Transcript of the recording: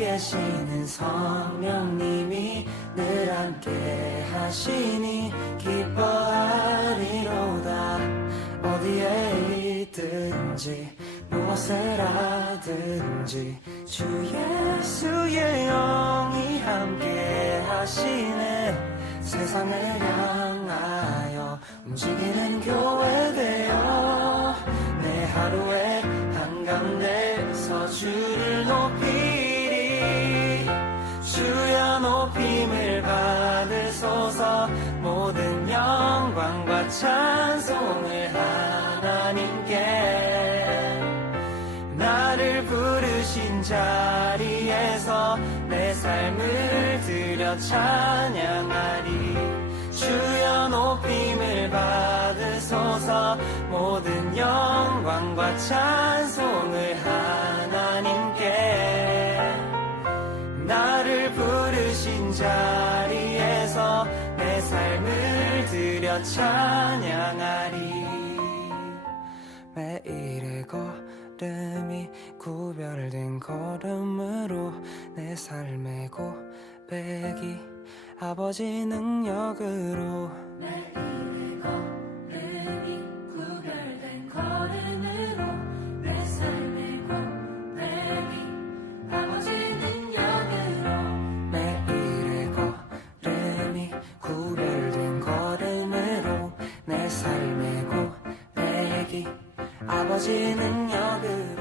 계시는 성령님이 늘 함께 하시니 기뻐하리로다. 어디에 있든지 무엇을 하든지 주 예수의 영이 함께 하시네. 세상을 향하여 움직이는 교회 되어 내 하루의 한가운데서 주를 높이 받으소서 모든 영광과 찬송을 하나님께 나를 부르신 자리에서 내 삶을 들여 찬양하리. 주여 높임을 받으소서 모든 영광과 찬송을 하나님께 들여 찬양하리. 매일의 걸음이 구별된 걸음으로 내 삶의 고백이 아버지 능력으로 매 이어지는 여그